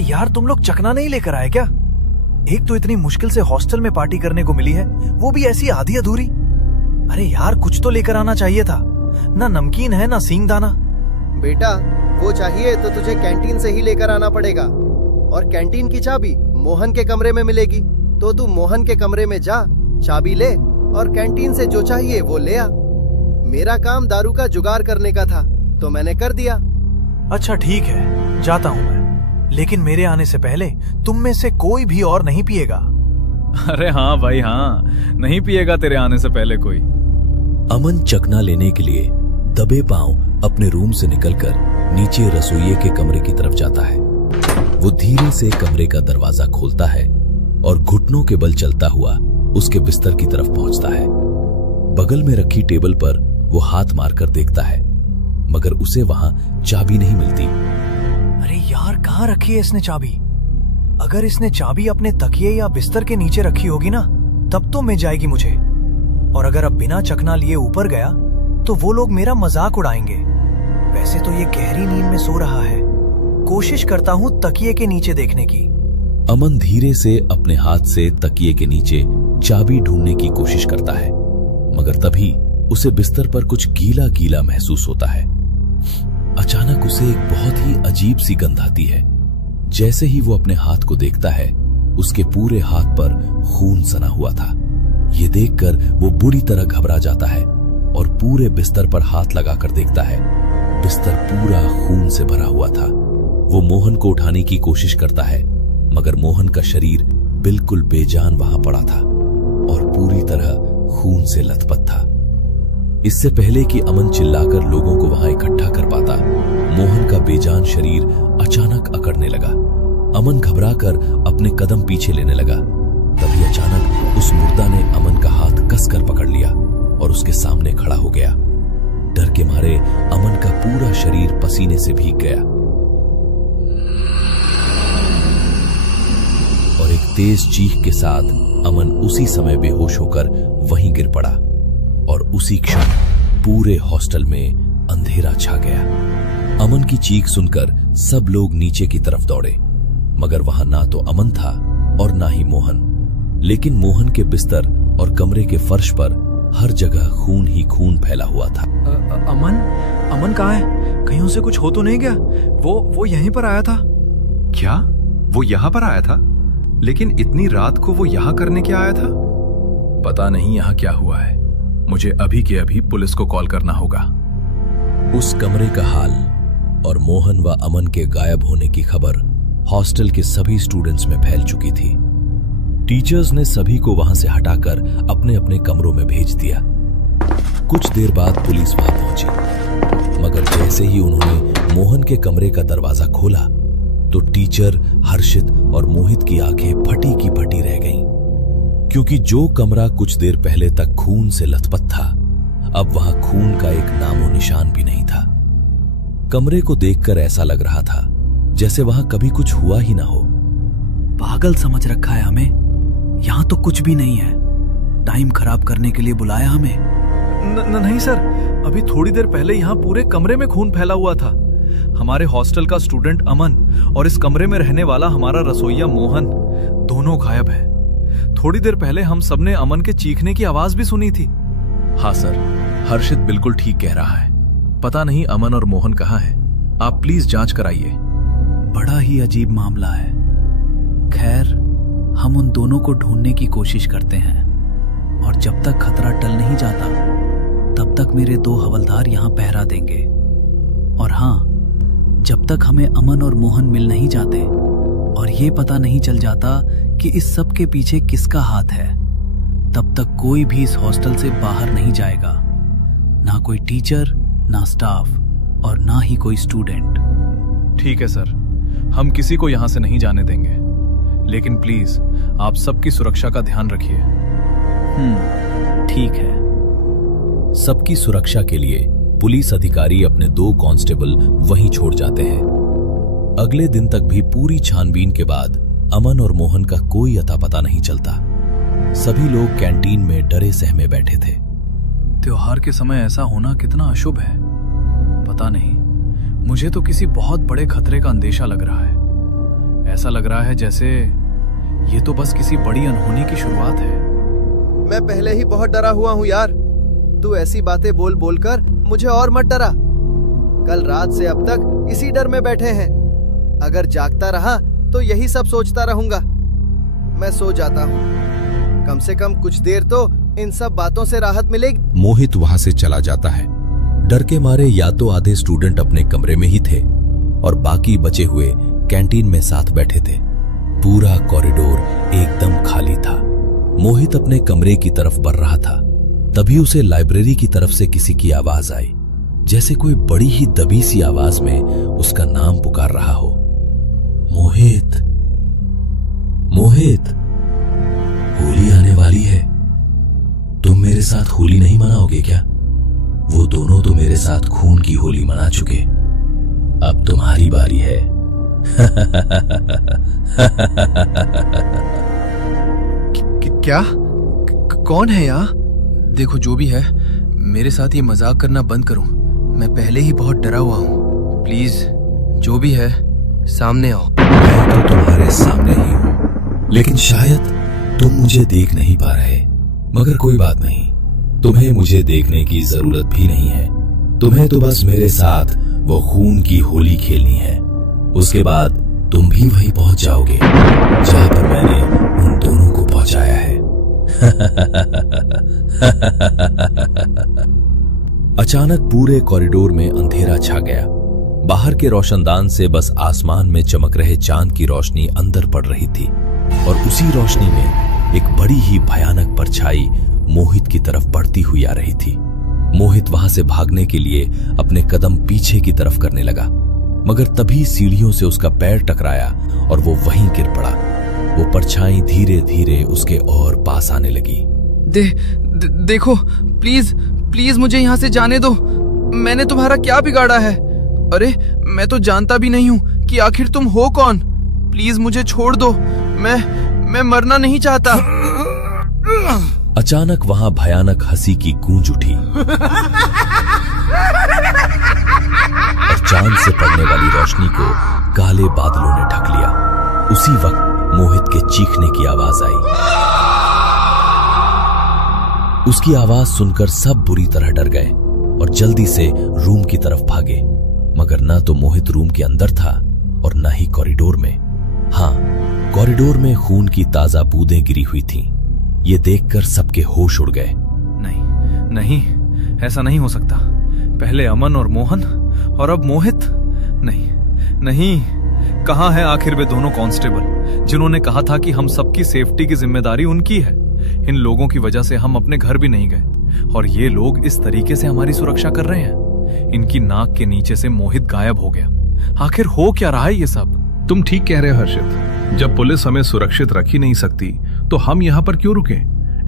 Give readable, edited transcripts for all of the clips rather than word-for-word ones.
यार, तुम लोग चकना नहीं लेकर आए क्या? एक तो इतनी मुश्किल से हॉस्टल में पार्टी करने को मिली है, वो भी ऐसी आधी अधूरी। अरे यार, कुछ तो लेकर आना चाहिए था। ना नमकीन है, ना सींगदाना। बेटा, वो चाहिए तो तुझे कैंटीन से ही लेकर आना पड़ेगा, और कैंटीन की चाबी मोहन के कमरे में मिलेगी। तो तू मोहन के कमरे में जा, चाबी ले और कैंटीन से जो चाहिए वो ले आ। मेरा काम दारू का जुगाड़ करने का था, तो मैंने कर दिया। अच्छा ठीक है, जाता हूँ मैं, लेकिन मेरे आने से पहले तुम में से कोई भी और नहीं पिएगा। अरे हाँ भाई हाँ, नहीं पिएगा तेरे आने से पहले कोई। अमन चकना लेने के लिए दबे पांव अपने रूम से निकलकर नीचे रसोइये के कमरे की तरफ जाता है। वो धीरे से कमरे का दरवाजा खोलता है और घुटनों के बल चलता हुआ उसके बिस्तर की तरफ पहुंचता है। बगल में रखी टेबल पर वो हाथ मारकर देखता है, मगर उसे वहां चाबी नहीं मिलती। अरे यार, कहाँ रखी है इसने चाबी? अगर इसने चाबी अपने तकिए या बिस्तर के नीचे रखी होगी ना, तब तो मिल जाएगी मुझे। और अगर अब बिना चकना लिए ऊपर गया तो वो लोग मेरा मजाक उड़ाएंगे। वैसे तो ये गहरी नींद में सो रहा है। कोशिश करता हूँ तकिए के नीचे देखने की। अमन धीरे से अपने हाथ से तकिए के नीचे चाबी ढूंढने की कोशिश करता है, मगर तभी उसे बिस्तर पर कुछ गीला गीला महसूस होता है। अचानक उसे एक बहुत ही अजीब सी गंध आती है। जैसे ही वो अपने हाथ को देखता है, उसके पूरे हाथ पर खून सना हुआ था। ये देखकर वो बुरी तरह घबरा जाता है और पूरे बिस्तर पर हाथ लगाकर देखता है। बिस्तर पूरा खून से भरा हुआ था। वो मोहन को उठाने की कोशिश करता है, मगर मोहन का शरीर बिल्कुल बेजान वहां पड़ा था और पूरी तरह खून से लथपथ था। इससे पहले कि अमन चिल्लाकर लोगों को वहां इकट्ठा कर पाता, मोहन का बेजान शरीर अचानक अकड़ने लगा। अमन घबराकर अपने कदम पीछे लेने लगा। तभी अचानक उस मुर्दा ने अमन का हाथ कसकर पकड़ लिया और उसके सामने खड़ा हो गया। डर के मारे अमन का पूरा शरीर पसीने से भीग गया और एक तेज चीख के साथ अमन उसी समय बेहोश होकर वहीं गिर पड़ा और उसी क्षण पूरे हॉस्टल में अंधेरा छा गया। अमन की चीख सुनकर सब लोग नीचे की तरफ दौड़े, मगर वहां ना तो अमन था और ना ही मोहन। लेकिन मोहन के बिस्तर और कमरे के फर्श पर हर जगह खून ही खून फैला हुआ था। अमन कहाँ है? कहीं उसे कुछ हो तो नहीं गया? वो यहीं पर आया था। क्या वो यहाँ पर आया था? लेकिन इतनी रात को वो यहाँ करने क्या आया था? पता नहीं यहाँ क्या हुआ है। मुझे अभी के अभी पुलिस को कॉल करना होगा। उस कमरे का हाल और मोहन व अमन के गायब होने की खबर हॉस्टल के सभी स्टूडेंट्स में फैल चुकी थी। टीचर्स ने सभी को वहां से हटाकर अपने अपने कमरों में भेज दिया। कुछ देर बाद पुलिस वहां पहुंची, मगर जैसे ही उन्होंने मोहन के कमरे का दरवाजा खोला तो टीचर हर्षित और मोहित की आंखें फटी की फटी रह गईं, क्योंकि जो कमरा कुछ देर पहले तक खून से लथपथ था, अब वहां खून का एक नामो निशान भी नहीं था। कमरे को देखकर ऐसा लग रहा था जैसे वहां कभी कुछ हुआ ही ना हो। पागल समझ रखा है हमें। यहाँ तो कुछ भी नहीं है। टाइम खराब करने के लिए बुलाया हमें। नहीं सर, अभी थोड़ी देर पहले यहाँ पूरे कमरे में खून फैला हुआ था। हमारे हॉस्टल का स्टूडेंट अमन और इस कमरे में रहने वाला हमारा रसोइया मोहन दोनों गायब है। थोड़ी देर पहले हम सबने अमन के चीखने की आवाज भी सुनी थी। हाँ सर, हर्षित बिल्कुल ठीक कह रहा है। पता नहीं अमन और मोहन कहाँ हैं। आप प्लीज जांच कराइए। बड़ा ही अजीब मामला है। खैर, हम उन दोनों को ढूंढने की कोशिश करते हैं, और जब तक खतरा टल नहीं जाता तब तक मेरे 2 हवलदार यहाँ पहरा देंगे। और हाँ, जब तक हमें अमन और मोहन मिल नहीं जाते और ये पता नहीं चल जाता कि इस सब के पीछे किसका हाथ है, तब तक कोई भी इस हॉस्टल से बाहर नहीं जाएगा। ना कोई टीचर, ना स्टाफ और ना ही कोई स्टूडेंट। ठीक है सर, हम किसी को यहाँ से नहीं जाने देंगे, लेकिन प्लीज आप सबकी सुरक्षा का ध्यान रखिए। ठीक है। सबकी सुरक्षा के लिए पुलिस अधिकारी अपने 2 कांस्टेबल वहीं छोड़ जाते हैं। अगले दिन तक भी पूरी छानबीन के बाद अमन और मोहन का कोई अता पता नहीं चलता। सभी लोग कैंटीन में डरे सहमे बैठे थे। त्योहार के समय ऐसा होना कितना अशुभ है। पता नहीं, मुझे तो किसी बहुत बड़े खतरे का अंदेशा लग रहा है। ऐसा लग रहा है जैसे ये तो बस किसी बड़ी अनहोनी की शुरुआत है। मैं पहले ही बहुत डरा हुआ हूँ यार। तू ऐसी बातें बोल बोल कर मुझे और मत डरा। कल रात से अब तक इसी डर में बैठे हैं। अगर जागता रहा तो यही सब सोचता रहूंगा। मैं सो जाता हूँ। कम से कम कुछ देर तो इन सब बातों से राहत मिलेगी। मोहित वहां से चला जाता है। डर के मारे या तो आधे स्टूडेंट अपने कमरे में ही थे और बाकी बचे हुए कैंटीन में साथ बैठे थे। पूरा कॉरिडोर एकदम खाली था। मोहित अपने कमरे की तरफ बढ़ रहा था, तभी उसे लाइब्रेरी की तरफ से किसी की आवाज आई, जैसे कोई बड़ी ही दबी सी आवाज में उसका नाम पुकार रहा हो। मोहित, मोहित, होली आने वाली है। तुम मेरे साथ होली नहीं मनाओगे क्या? वो दोनों तो मेरे साथ खून की होली मना चुके। अब तुम्हारी बारी है। क्या? कौन है यहाँ? देखो जो भी है, मेरे साथ ये मजाक करना बंद करो। मैं पहले ही बहुत डरा हुआ हूँ। प्लीज जो भी है सामने आओ। मैं तो तुम्हारे सामने ही हूँ, लेकिन शायद तुम मुझे देख नहीं पा रहे। मगर कोई बात नहीं, तुम्हें मुझे देखने की जरूरत भी नहीं है। तुम्हें तो बस मेरे साथ वो खून की होली खेलनी है। उसके बाद तुम भी वहीं पहुंच जाओगे जहां पर मैंने उन दोनों को पहुंचाया है। अचानक पूरे कॉरिडोर में अंधेरा छा गया। बाहर के रोशनदान से बस आसमान में चमक रहे चांद की रोशनी अंदर पड़ रही थी और उसी रोशनी में एक बड़ी ही भयानक परछाई मोहित की तरफ बढ़ती हुई आ रही थी। मोहित वहां से भागने के लिए अपने कदम पीछे की तरफ करने लगा, मगर तभी सीढ़ियों से उसका पैर टकराया और वो वहीं गिर पड़ा। वो परछाई धीरे धीरे उसके और पास आने लगी। देखो प्लीज प्लीज मुझे यहाँ से जाने दो। मैंने तुम्हारा क्या बिगाड़ा है? अरे मैं तो जानता भी नहीं हूँ कि आखिर तुम हो कौन। प्लीज मुझे छोड़ दो। मैं मरना नहीं चाहता। अचानक वहां भयानक हंसी की गूंज उठी और चांद से पड़ने वाली रोशनी को काले बादलों ने ढक लिया। उसी वक्त मोहित के चीखने की आवाज आई। उसकी आवाज सुनकर सब बुरी तरह डर गए और जल्दी से रूम की तरफ भागे, मगर ना तो मोहित रूम के अंदर था और ना ही कॉरिडोर में। हाँ, कॉरिडोर में खून की ताजा बूंदें गिरी हुई थीं। ये देखकर सबके होश उड़ गए। नहीं नहीं, ऐसा नहीं हो सकता। पहले अमन और मोहन और अब मोहित। नहीं नहीं, कहां है आखिर वे दोनों कांस्टेबल जिन्होंने कहा था कि हम सबकी सेफ्टी की जिम्मेदारी उनकी है? इन लोगों की वजह से हम अपने घर भी नहीं गए और ये लोग इस तरीके से हमारी सुरक्षा कर रहे हैं। इनकी नाक के नीचे से मोहित गायब हो गया। आखिर हो क्या रहा है ये सब? तुम ठीक कह रहे हो हर्षित। जब पुलिस हमें सुरक्षित रख ही नहीं सकती तो हम यहाँ पर क्यों रुके?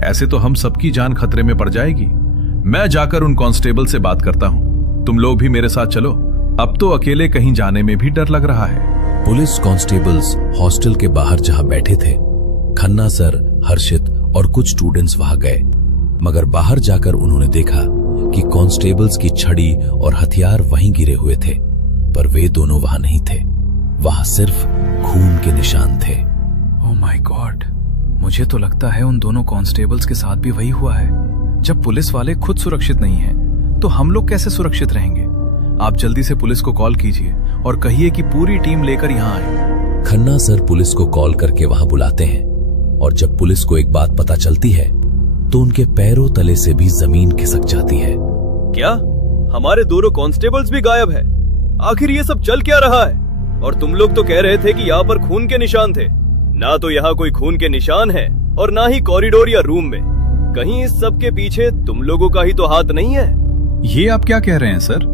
ऐसे तो हम सबकी जान खतरे में पड़ जाएगी। मैं जाकर उन कांस्टेबल से बात करता हूँ। तुम लोग भी मेरे साथ चलो। अब तो अकेले कहीं जाने में भी डर लग रहा है। पुलिस कांस्टेबल्स हॉस्टल के बाहर जहां बैठे थे, खन्ना सर, हर्षित और कुछ स्टूडेंट्स वहां गए, मगर बाहर जाकर उन्होंने देखा कि कांस्टेबल्स की छड़ी और हथियार वहीं गिरे हुए थे, पर वे दोनों वहां नहीं थे। वहां सिर्फ खून के निशान थे। ओह माय गॉड, मुझे तो लगता है उन दोनों कांस्टेबल्स के साथ भी वही हुआ है। जब पुलिस वाले खुद सुरक्षित नहीं हैं, तो हम लोग कैसे सुरक्षित रहेंगे? आप जल्दी से पुलिस को कॉल कीजिए और कहिए कि पूरी टीम लेकर यहाँ आए। खन्ना सर पुलिस को कॉल करके वहां बुलाते हैं और जब पुलिस को एक बात पता चलती है तो उनके पैरों तले से भी जमीन खिसक जाती है। क्या हमारे दोनों कांस्टेबल्स भी गायब है? आखिर ये सब चल क्या रहा है? और तुम लोग तो कह रहे थे कि यहाँ पर खून के निशान थे। ना तो यहाँ कोई खून के निशान है और ना ही कॉरिडोर या रूम में। कहीं इस सब के पीछे तुम लोगों का ही तो हाथ नहीं है? ये आप क्या कह रहे हैं सर?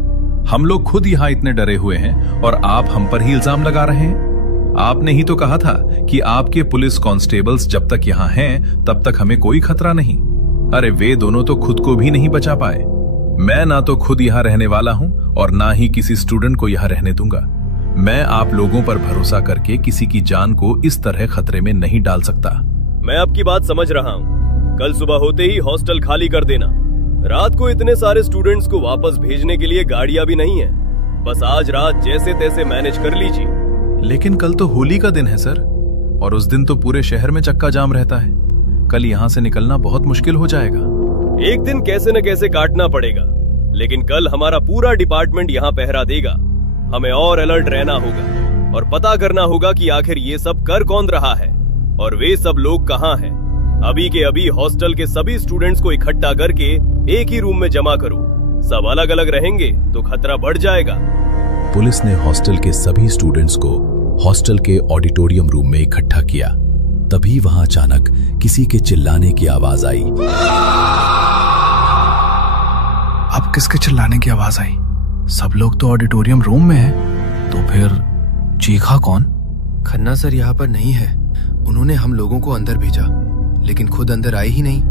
हम लोग खुद यहाँ इतने डरे हुए हैं और आप हम पर ही इल्जाम लगा रहे हैं। आपने ही तो कहा था कि आपके पुलिस कांस्टेबल्स जब तक यहाँ हैं तब तक हमें कोई खतरा नहीं। अरे वे दोनों तो खुद को भी नहीं बचा पाए। मैं ना तो खुद यहाँ रहने वाला हूँ और ना ही किसी स्टूडेंट को यहाँ रहने दूंगा। मैं आप लोगों पर भरोसा करके किसी की जान को इस तरह खतरे में नहीं डाल सकता। मैं आपकी बात समझ रहा हूँ। कल सुबह होते ही हॉस्टल खाली कर देना। रात को इतने सारे स्टूडेंट्स को वापस भेजने के लिए गाड़ियां भी नहीं है। बस आज रात जैसे तैसे मैनेज कर लीजिए। लेकिन कल तो होली का दिन है सर, और उस दिन तो पूरे शहर में चक्का जाम रहता है। कल यहाँ से निकलना बहुत मुश्किल हो जाएगा। एक दिन कैसे न कैसे काटना पड़ेगा, लेकिन कल हमारा पूरा डिपार्टमेंट यहाँ पहरा देगा। हमें और अलर्ट रहना होगा और पता करना होगा कि आखिर ये सब कर कौन रहा है और वे सब लोग कहाँ हैं। अभी के अभी हॉस्टल के सभी स्टूडेंट्स को इकट्ठा करके एक ही रूम में जमा करो। सब अलग अलग रहेंगे तो खतरा बढ़ जाएगा। पुलिस ने हॉस्टल के सभी स्टूडेंट्स को हॉस्टल के ऑडिटोरियम रूम में इकट्ठा किया। तभी वहां अचानक किसी के चिल्लाने की आवाज आई। अब किसके चिल्लाने की आवाज आई? सब लोग तो ऑडिटोरियम रूम में हैं, तो फिर चीखा कौन? खन्ना सर यहाँ पर नहीं है। उन्होंने हम लोगों को अंदर भेजा, लेकिन खुद अंदर आए ही नहीं।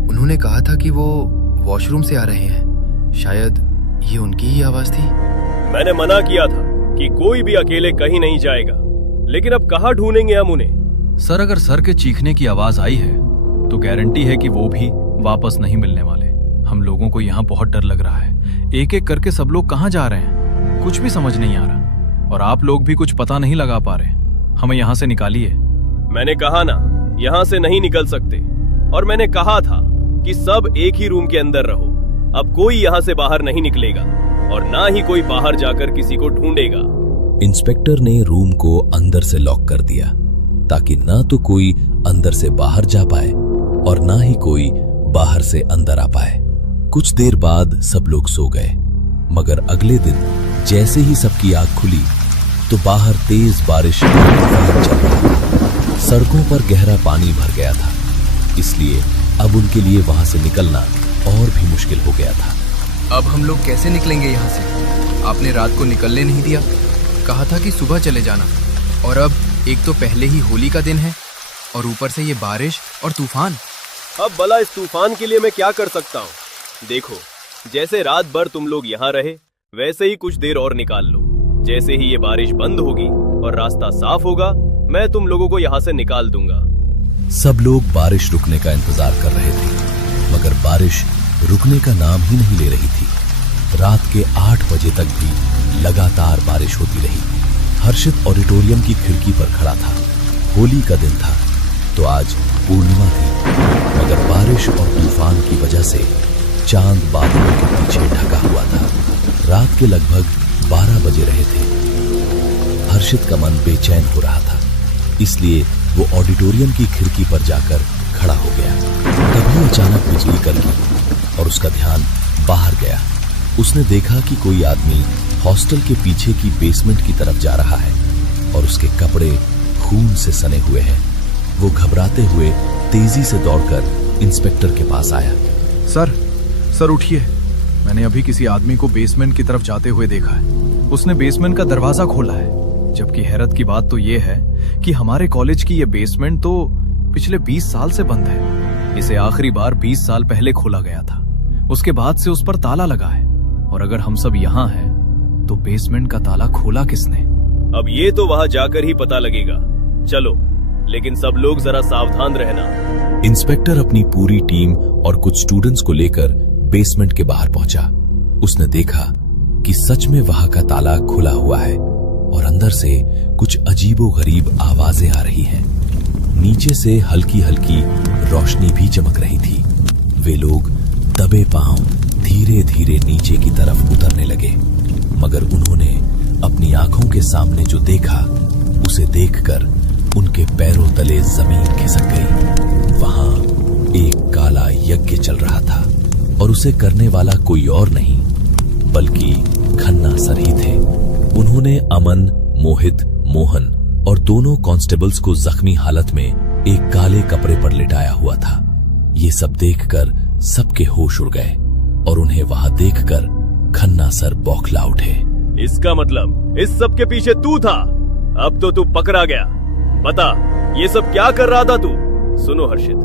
उन्होंने कहा था कि वो वॉशरूम से आ रहे हैं। शायद ये उनकी ही आवाज थी। मैंने मना किया था कि कोई भी अकेले कहीं नहीं जाएगा, लेकिन अब कहाँ ढूंढेंगे हम उन्हें? सर, अगर सर के चीखने की आवाज आई है तो गारंटी है कि वो भी वापस नहीं मिलने वाले। हम लोगों को यहाँ बहुत डर लग रहा है। एक एक करके सब लोग कहाँ जा रहे हैं, कुछ भी समझ नहीं आ रहा। और आप लोग भी कुछ पता नहीं लगा पा रहे। हमें यहाँ से निकालिए। मैंने कहा ना, यहाँ से नहीं निकल सकते। और मैंने कहा था कि सब एक ही रूम के अंदर रहो। अब कोई यहाँ से बाहर नहीं निकलेगा और ना ही कोई बाहर जाकर किसी को ढूंढेगा। इंस्पेक्टर ने रूम को अंदर से लॉक कर दिया ताकि ना तो कोई अंदर से बाहर जा पाए और ना ही कोई बाहर से अंदर आ पाए। कुछ देर बाद सब लोग सो गए, मगर अगले दिन जैसे ही सबकी आंख खुली तो बाहर तेज बारिश चल रही। सड़कों पर गहरा पानी भर गया था, इसलिए अब उनके लिए वहां से निकलना और भी मुश्किल हो गया था। अब हम लोग कैसे निकलेंगे यहाँ से? आपने रात को निकलने नहीं दिया, कहा था कि सुबह चले जाना। और अब एक तो पहले ही होली का दिन है और ऊपर से ये बारिश और तूफान। अब भला इस तूफान के लिए मैं क्या कर सकता हूँ? देखो, जैसे रात भर तुम लोग यहाँ रहे, वैसे ही कुछ देर और निकाल लो। जैसे ही ये बारिश बंद होगी और रास्ता साफ होगा, मैं तुम लोगों को यहाँ से निकाल दूंगा। सब लोग बारिश रुकने का इंतजार कर रहे थे, मगर बारिश रुकने का नाम ही नहीं ले रही थी। रात के 8 बजे तक भी लगातार बारिश होती रही। हर्षित ऑडिटोरियम की खिड़की पर खड़ा था। होली का दिन था तो आज पूर्णिमा थी, मगर बारिश और तूफान की वजह से चांद बादलों के पीछे ढका हुआ था। रात के लगभग 12 बजे रहे थे। हर्षित का मन बेचैन हो रहा था, इसलिए वो ऑडिटोरियम की खिड़की पर जाकर खड़ा हो गया। तभी अचानक बिजली कड़की और उसका ध्यान बाहर गया। उसने देखा कि कोई आदमी हॉस्टल के पीछे की बेसमेंट की तरफ जा रहा है और उसके कपड़े खून से सने हुए हैं। वो घबराते हुए तेजी से दौड़कर इंस्पेक्टर के पास आया। सर उठिए। मैंने अभी किसी आदमी को बेसमेंट की तरफ जाते हुए देखा है। उसने बेसमेंट का दरवाजा खोला है। जबकि हैरत की बात तो ये है कि हमारे कॉलेज की ये बेसमेंट तो पिछले 20 साल से बंद है। इसे आखिरी बार 20 साल पहले खोला गया था। उसके बाद से उस पर ताला लगा है। और अगर हम सब यहाँ हैं तो बेसमेंट का ताला खोला किसने? अब ये तो वहाँ जाकर ही पता लगेगा। चलो, लेकिन सब लोग जरा सावधान रहना। इंस्पेक्टर अपनी पूरी टीम और कुछ स्टूडेंट्स को लेकर बेसमेंट के बाहर पहुंचा। उसने देखा कि सच में वहां का ताला खुला हुआ है और अंदर से कुछ अजीबोगरीब आवाजें आ रही हैं। नीचे से हल्की हल्की रोशनी भी चमक रही थी। वे लोग दबे पांव धीरे धीरे नीचे की तरफ उतरने लगे, मगर उन्होंने अपनी आंखों के सामने जो देखा उसे देखकर उनके पैरों तले जमीन खिसक गई। वहां एक काला यज्ञ चल रहा था और उसे करने वाला कोई और नहीं बल्कि खन्ना सर ही थे। उन्होंने अमन, मोहित, मोहन और दोनों कांस्टेबल्स को जख्मी हालत में एक काले कपड़े पर लिटाया हुआ था। ये सब देखकर सबके होश उड़ गए और उन्हें वहां देखकर खन्ना सर बौखला उठे। इसका मतलब इस सब के पीछे तू था। अब तो तू पकड़ा गया। बता, ये सब क्या कर रहा था तू? सुनो हर्षित,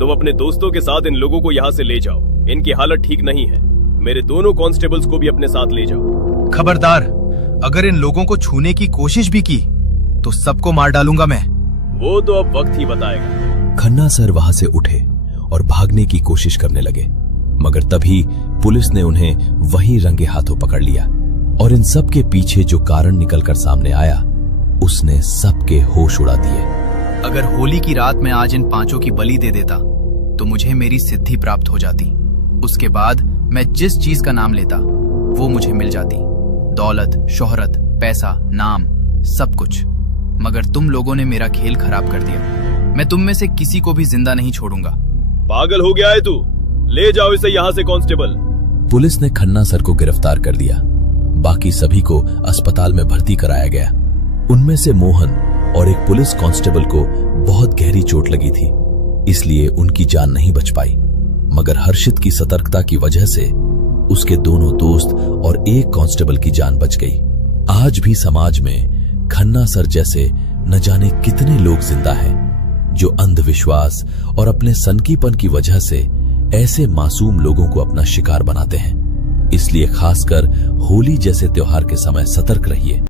तुम अपने दोस्तों के साथ इन लोगों को यहाँ से ले जाओ। इनकी हालत ठीक नहीं है। मेरे दोनों कांस्टेबल्स को भी अपने साथ ले जाओ। खबरदार, अगर इन लोगों को छूने की कोशिश भी की तो सबको मार डालूंगा मैं। वो तो अब वक्त ही बताएगा। खन्ना सर वहां से उठे और भागने की कोशिश करने लगे, मगर तभी पुलिस ने उन्हें वहीं रंगे हाथों पकड़ लिया। और इन सब के पीछे जो कारण निकलकर सामने आया उसने सबके होश उड़ा दिए। अगर होली की रात में आज इन 5 की बलि दे देता तो मुझे मेरी सिद्धि प्राप्त हो जाती। उसके बाद मैं जिस चीज का नाम लेता वो मुझे मिल जाती, दौलत, शोहरत, पैसा, नाम, सब कुछ। मगर तुम लोगों ने मेरा खेल खराब कर दिया। मैं तुम में से किसी को भी जिंदा नहीं छोड़ूंगा। पागल हो गया है तू? ले जाओ इसे यहाँ से कांस्टेबल। पुलिस ने खन्ना सर को गिरफ्तार कर लिया। बाकी सभी को अस्पताल में भर्ती कराया गया। उनमें से मोहन और एक पुलिस कांस्टेबल को बहुत गहरी चोट लगी थी, इसलिए उनकी जान नहीं बच पाई। मगर हर्षित की सतर्कता की वजह से उसके दोनों दोस्त और एक कांस्टेबल की जान बच गई। आज भी समाज में खन्ना सर जैसे न जाने कितने लोग जिंदा हैं जो अंधविश्वास और अपने सनकीपन की वजह से ऐसे मासूम लोगों को अपना शिकार बनाते हैं। इसलिए खासकर होली जैसे त्योहार के समय सतर्क रहिए।